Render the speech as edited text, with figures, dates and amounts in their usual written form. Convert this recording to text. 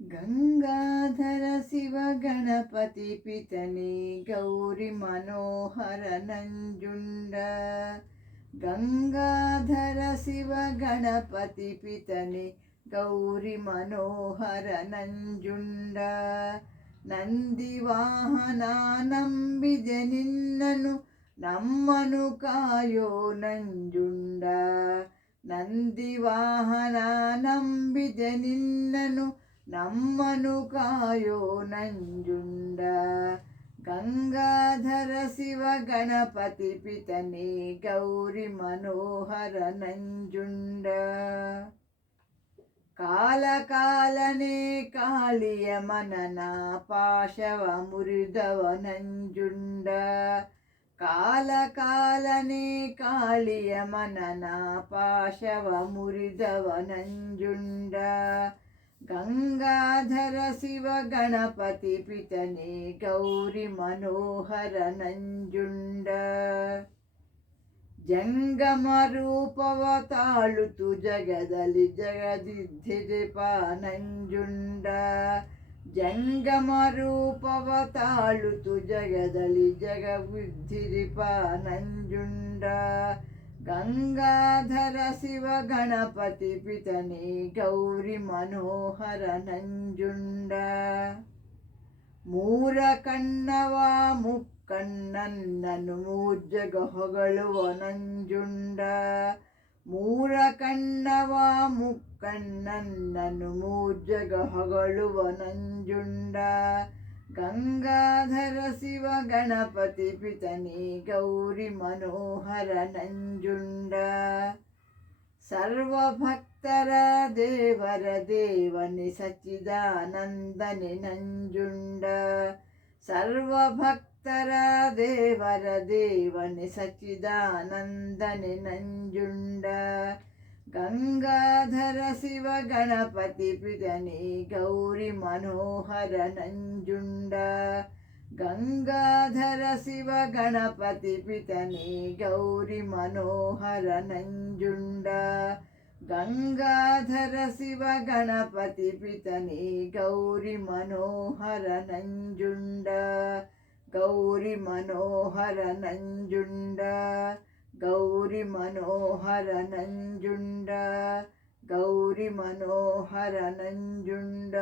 ಗಂಗಾಧರ ಶಿವ ಗಣಪತಿ ಪಿತನೆ ಗೌರಿ ಮನೋಹರ ನಂಜುಂಡ. ಗಂಗಾಧರ ಶಿವ ಗಣಪತಿ ಪಿತನೆ ಗೌರಿ ಮನೋಹರ ನಂಜುಂಡ. ನಂದಿ ವಾಹನ ನಂಬಿದೆ ನಿನ್ನನು ನಮ್ಮನು ಕಾಯೋ ನಂಜುಂಡ. ನಂದಿ ವಾಹನ ನಂಬಿದೆ ನಿನ್ನನು ನಮ್ಮನು ಕಾಯೋ ನಂಜುಂಡ. ಗಂಗಾಧರ ಶಿವ ಗಣಪತಿ ಪಿತನೆ ಗೌರಿ ಮನೋಹರ ನಂಜುಂಡ. ಕಾಲ ಕಾಲನೆ ಕಾಳಿಯ ಮನನ ಪಾಶವ ಮುರಿದವ ನಂಜುಂಡ. ಕಾಲ ಕಾಲನೆ ಕಾಳಿಯ ಮನನ ಪಾಶವ ಮುರಿದವ ನಂಜುಂಡ. ಗಂಗಾಧರ ಶಿವ ಗಣಪತಿ ಪಿತನೆ ಗೌರಿ ಮನೋಹರ ನಂಜುಂಡ. ಜಂಗಮ ರೂಪವ ತಾಳುತು ಜಗದಲ್ಲಿ ಜಗದಿದ್ದಿರಿಪ ನಂಜುಂಡ. ಜಂಗಮ ರೂಪವ ತಾಳುತು ಜಗದಲ್ಲಿ ಜಗವಿದ್ದಿರಿಪ ನಂಜುಂಡ. ಗಂಗಾಧರ ಶಿವ ಗಣಪತಿ ಪಿತನೆ ಗೌರಿ ಮನೋಹರ ನಂಜುಂಡ. ಮೂರ ಕಣ್ಣವ ಮುಕ್ಕಣ್ಣನನ್ನು ಮೂರ್ಜಗ ಹೊಗಳುವ ನಂಜುಂಡ. ಮೂರ ಕಣ್ಣವ ಮುಕ್ಕಣ್ಣನನ್ನು ಮೂರ್ಜಗ ಹೊಗಳುವ ನಂಜುಂಡ. ಗಂಗಾಧರ ಶಿವ ಗಣಪತಿ ಪಿತನೆ ಗೌರಿ ಮನೋಹರ ನಂಜುಂಡ. ಸರ್ವಭಕ್ತರ ದೇವರ ದೇವನೆ ಸಚ್ಚಿದಾನಂದನೆ ನಂಜುಂಡ. ಸರ್ವಭಕ್ತರ ದೇವರ ದೇವನೆ ಸಚ್ಚಿದಾನಂದನೆ ನಂಜುಂಡ. ಗಂಗಾಧರ ಶಿವ ಗಣಪತಿ ಪಿತನೆ ಗೌರಿ ಮನೋಹರ ನಂಜುಂಡ. ಗಂಗಾಧರ ಶಿವ ಗಣಪತಿ ಪಿತನೆ ಗೌರಿ ಮನೋಹರ ನಂಜುಂಡ. ಗಂಗಾಧರ ಶಿವ ಗಣಪತಿ ಪಿತನೆ ಗೌರಿ ಮನೋಹರ ನಂಜುಂಡ. ಗೌರಿ ಮನೋಹರ ನಂಜುಂಡ. ಗೌರಿ ಮನೋಹರ ನಂಜುಂಡ. ಗೌರಿ ಮನೋಹರ ನಂಜುಂಡ.